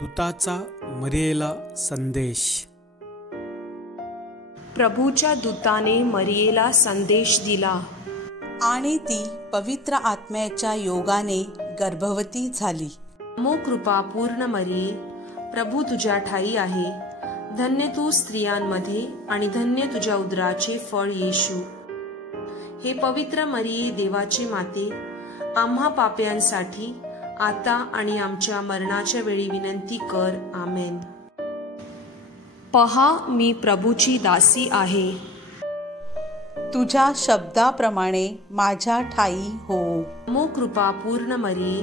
दूताचा मरियेला संदेश. प्रभूच्या दूताने मरियेला संदेश दिला आणि ती पवित्र आत्म्याच्या योगाने गर्भवती झाली. नमो कृपा पूर्ण मरिये, प्रभू तुझ्या ठाई आहे. धन्य तू स्त्रियांमध्ये आणि धन्य तुझ्या उदराचे फळ येशू. हे पवित्र मरिये, देवाची माते, आम्हा पाप्यांसाठी आता आणि आमच्या मरणाच्या वेळी विनंती कर. आमेन. पहा, मी प्रभूची दासी आहे. तुझ्या शब्दाप्रमाणे माझ्या ठाई हो. नमो कृपा पूर्ण मरिये,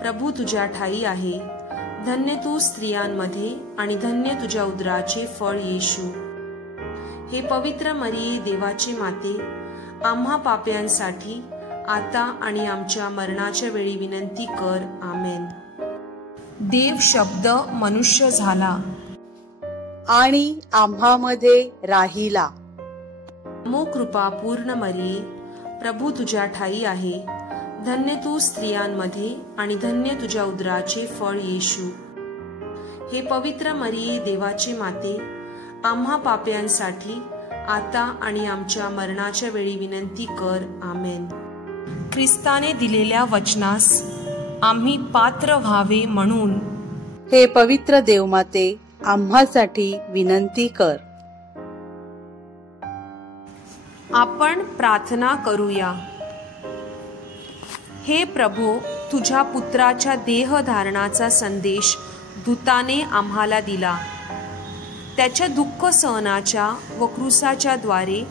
प्रभू तुझ्या ठाई आहे. धन्य तू स्त्रियांमध्ये आणि धन्य तुझ्या उदराचे फळ येशू. हे पवित्र मरिये, देवाची माते, आम्हा पाप्यांसाठी आता आणि आमच्या मरणाच्या वेळी विनंती कर. आमेन. देव शब्द मनुष्य झाला आणि आम्हामध्ये राहिला. नमो कृपा पूर्ण मरिये, प्रभू तुझ्या ठाई आहे. धन्य तू स्त्रियांमध्ये आणि धन्य तुझ्या उदराचे फळ येशू. हे पवित्र मरिये, देवाची माते, आम्हा पाप्यांसाठी आता आणि आमच्या मरणाच्या वेळी विनंती कर. आमेन. ख्रिस्ताने दिलेल्या वचनास आम्ही पात्र व्हावे म्हणून हे पवित्र देवमाते, आम्हासाठी विनंती कर. आपण प्रार्थना करूया. हे प्रभू, तुझ्या पुत्राच्या देहधारणाचा संदेश दूताने आम्हाला दिला. त्याच्या दुःख सहनाच्या व क्रूसाच्या द्वारे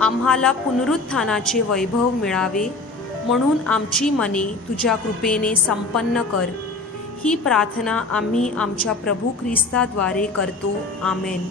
आम्हाला पुनरुत्थानाचे वैभव मिळावे म्हणून आमची मने तुझ्या कृपेने संपन्न कर. ही प्रार्थना आम्ही आमच्या प्रभू ख्रिस्ताद्वारे करतो. आमेन.